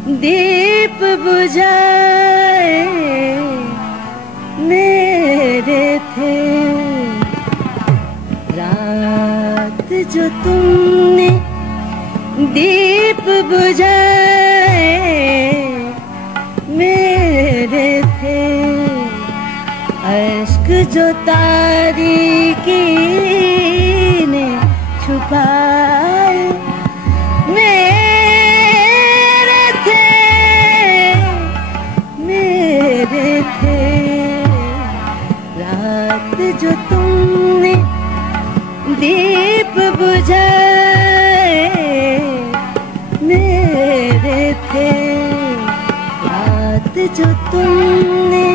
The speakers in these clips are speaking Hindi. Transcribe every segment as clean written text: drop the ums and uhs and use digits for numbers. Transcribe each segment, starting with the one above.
दीप बुझाए मेरे थे। रात जो तुमने दीप बुझाए मेरे थे। अश्क जो तारीकी ने छुपाए मेरे थे, मेरे थे। रात जो तुमने दीप बुझाए मेरे थे। रात जो तुमने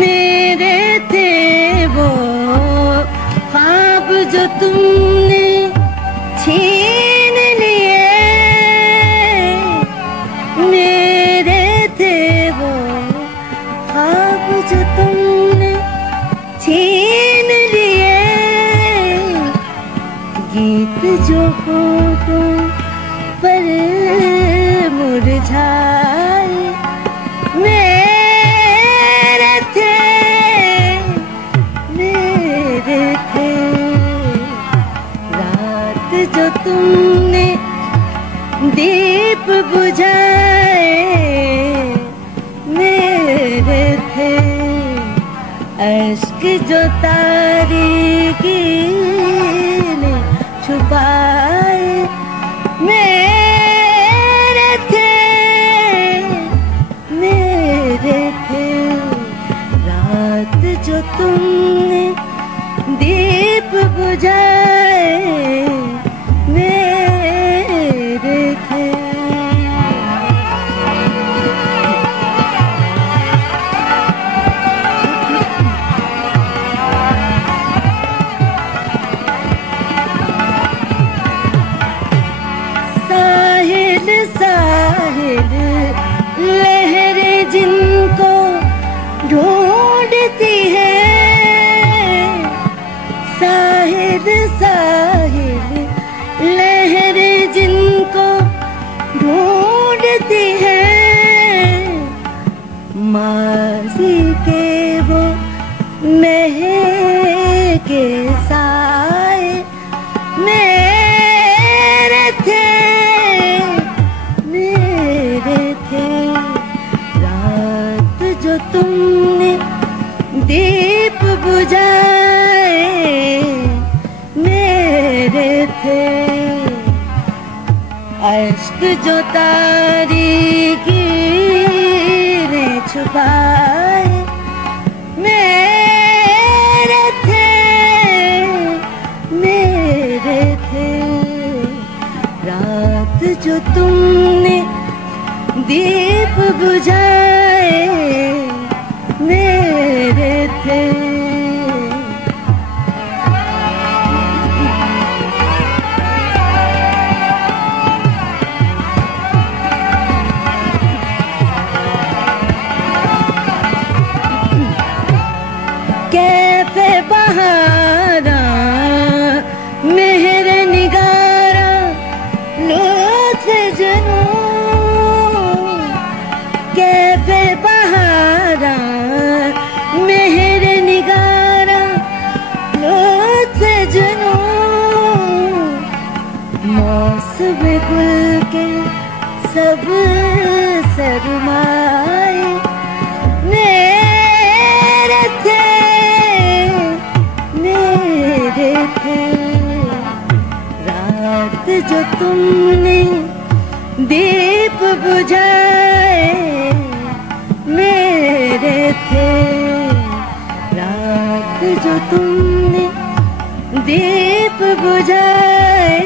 मेरे थे वो ख्वाब जो तुमने छीन लिए। मेरे थे वो ख्वाब जो तुमने छीन लिए। गीत जो होठों पर मुरझाए मेरे थे, मेरे थे। रात जो तुमने दीप बुझाए मेरे थे। अश्क जो तारीकी ने छुपाए मेरे थे, मेरे थे। रात जो तुमने दीप बुझाए मेरे थे। साहिल साहिल लहरें जिनको ढूंढती है। साहिल साहिल लहरें जिनको ढूंढती है। माज़ी के वो महके साए मेरे थे, मेरे थे। रात जो तुमने दीप बुझाए मेरे थे। अश्क जो तारीकी ने छुपाए मेरे थे, मेरे थे। रात जो तुमने दीप बुझाए मेरे थे। कैफे बहारा मेहर निगारा लुत्फ़े जुनू। कैफे बहारा मेहर निगारा लुत्फ़े जुनू। मौसम गुल के सब सरमाए मेरे थे, मेरे थे। रात जो तुमने दीप बुझाए मेरे थे। रात जो तुमने दीप बुझाए